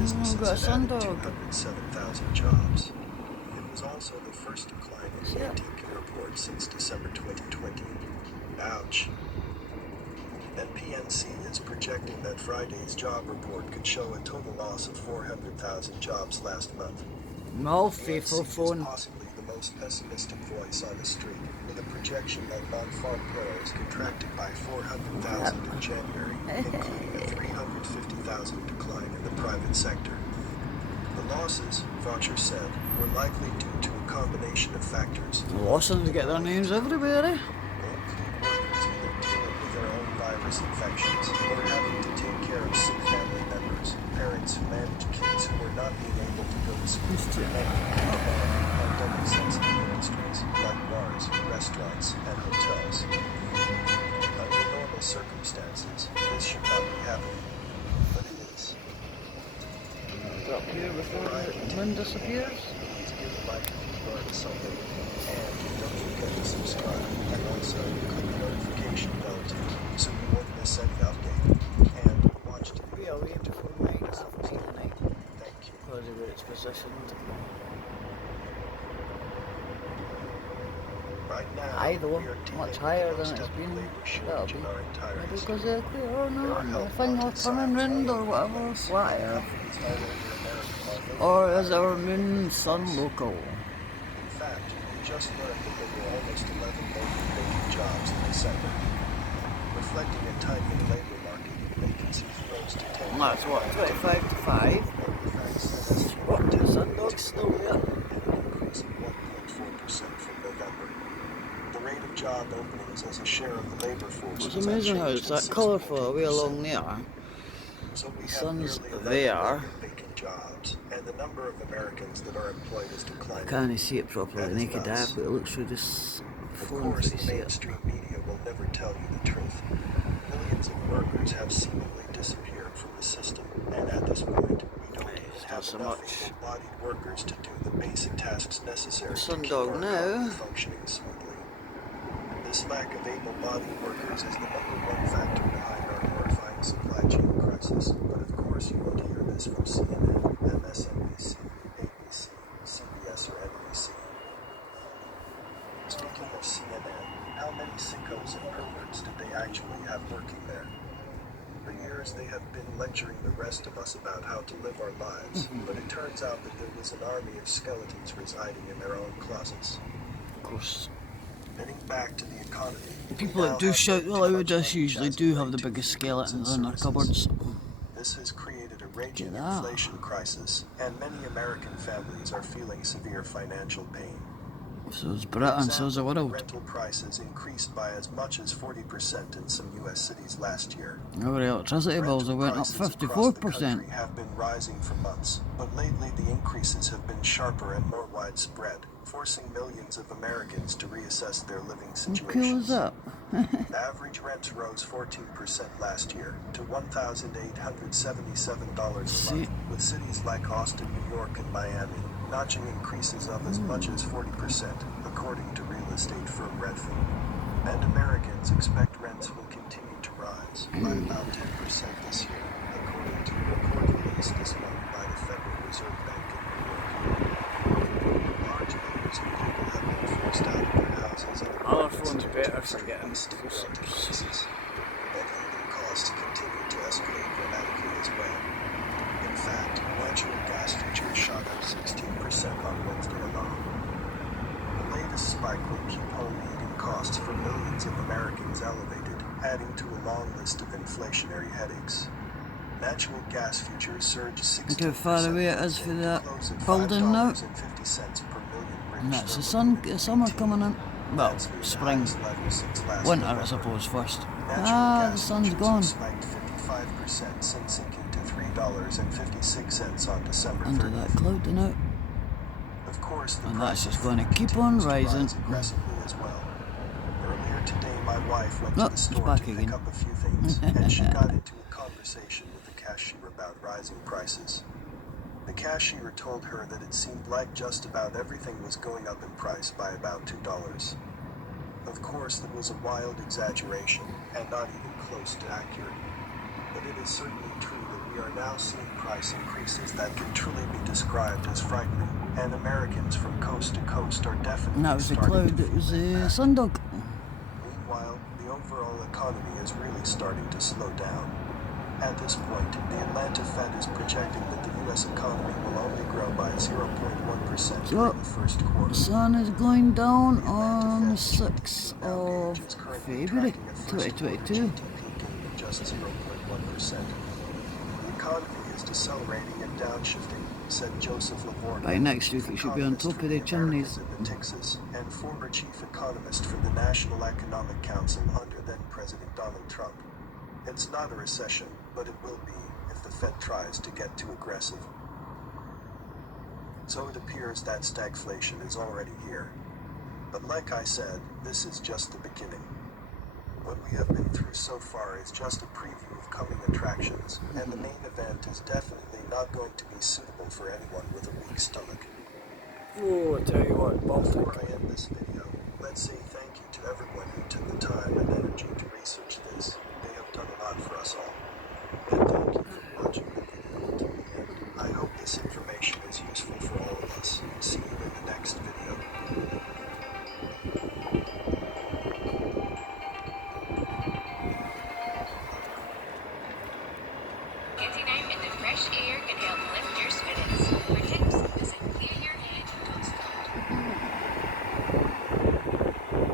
businesses got a had added sundog. 207,000 jobs. It was also the first decline in the antique report since December 2020. Ouch. And PNC is projecting that Friday's job report could show a total loss of 400,000 jobs last month. No faithful PNC phone. is possibly the most pessimistic voice on the street, with a projection that non-farm payrolls contracted by 400,000 in January, including a 350,000 decline in the private sector. The losses, Voucher said, were likely due to a combination of factors. The Lawsons get their names everywhere, eh? Workers either dealing with their own virus infections or having to take care of sick family members, parents who manage kids who were not being able to go to school, and pandemic-sensitive industries like bars, restaurants, and hotels. Under normal circumstances, this should not be happening, but it is. Up here before the wind disappears. Please give the like if you learned something, and don't forget to subscribe, and also click the notification bell too, so you won't miss any update, and watch to Be away before 9, half 9 tonight. Thank you. Because of where it's positioned. Right now, High though, we are dealing much with higher the than most it's been. labor shortage That'll be in our entire maybe history. because of the or There no, are the health thing wanted of turning signs round or all whatever, over the place, flat and earth. companies all over America are looking Or to is hire our people moon with sun us. local? In fact, we just learned that there were almost 11 million vacant jobs in December, reflecting a tightening labor market. Vacancies rose to 10. That's what, 25 to 5. What, the sundog's still there? An increase of 1.4% from November. The rate of job openings as a share of the labor force It's was amazing how unchanged it's at that colourful 6.8%. way along there. So we The have sun's nearly 11 there. million vacant jobs, and the number of Americans that are employed is I declining. can't see it properly That is naked eye. nuts. I've got to look through this Of phone course, to the see it. mainstream media will never tell you the truth. Millions of workers have seemingly disappeared from the system, and at this point, we don't even have so enough much. able-bodied workers to do the basic tasks necessary to keep Sundog our now. economy functioning smoothly. This lack of able-bodied workers is the #1 factor behind our horrifying supply chain crisis. But of course, you won't hear this from CNN, MSNBC, ABC, CBS, or NBC. Speaking of CNN, how many sickos and perverts did they actually have working there? For years, they have been lecturing the rest of us about how to live our lives, but it turns out that there was an army of skeletons residing in their own closets. Of course, Getting back to the economy, people that do shout the loudest usually do have the biggest skeletons in their cupboards. This has created a raging Look at that. inflation crisis, and many American families are feeling severe financial pain. So is Britain, so is the world. Rental prices increased by as much as 40% in some U.S. cities last year. Our electricity bills have went up 54%. Have been rising for months, but lately the increases have been sharper and more widespread, forcing millions of Americans to reassess their living How situations. cool is that? Average rents rose 14% last year to $1,877 a month, with cities like Austin, New York, and Miami notching increases of as much as 40%, according to real estate firm Redfin. And Americans expect rents will continue to rise by about 10% this year, according to a report released this month by the Federal Reserve Bank in New York. Large numbers of people have been forced out of their houses and Our phone's better for getting prices, and living costs continue to escalate dramatically as well. In fact, natural gas futures shot up 16% on Wednesday alone. The latest spike will keep home heating costs for millions of Americans elevated, adding to a long list of inflationary headaches. Natural gas futures surged 16%. Look how far away it is for that building now. And that's the summer coming in. Well, spring. Winter, I suppose, first. Ah, the sun's gone. Spiked 55% since sinking to $3.56 on December 30th. Under that cloud now. Of course, the And that's price just of going to food keep on continues to rising. rise aggressively as well. Earlier today, my wife went to Oh, the it's store back to pick again. up a few things, and she got into a conversation with the cashier about rising prices. The cashier told her that it seemed like just about everything was going up in price by about $2. Of course, that was a wild exaggeration, and not even close to accurate. But it is certainly true that we we are now seeing price increases that can truly be described as frightening, and Americans from coast to coast are definitely That was the starting cloud, to it feel was the a impact. sundog. Meanwhile, the overall economy is really starting to slow down. At this point, the Atlanta Fed is projecting that the U.S. economy will only grow by 0.1% So, during the first the quarter. sun is going down The Atlanta on the Fed's GDP 6th now of gauge is currently February tracking a first quarter 2022. GDP gain of just 0.1%. The economy is decelerating and downshifting, said Joseph Lavorgny, By next chief week it should be on economist top for of the the Americas chimneys. in Natixis and former chief economist for the National Economic Council under then-President Donald Trump. It's not a recession, but it will be if the Fed tries to get too aggressive. So it appears that stagflation is already here. But like I said, this is just the beginning. What we have been through so far is just a preview of coming attractions, and the main event is definitely not going to be suitable for anyone with a weak stomach. Oh, I tell you what, Before I end this video, let's say thank you to everyone who took the time and energy to research this. They have done a lot for us all. And thank you for watching the video to the end. I hope this information is useful for all of us. See you in the next video. Getting out in the fresh air can help lift your spirits. For tips, visit clear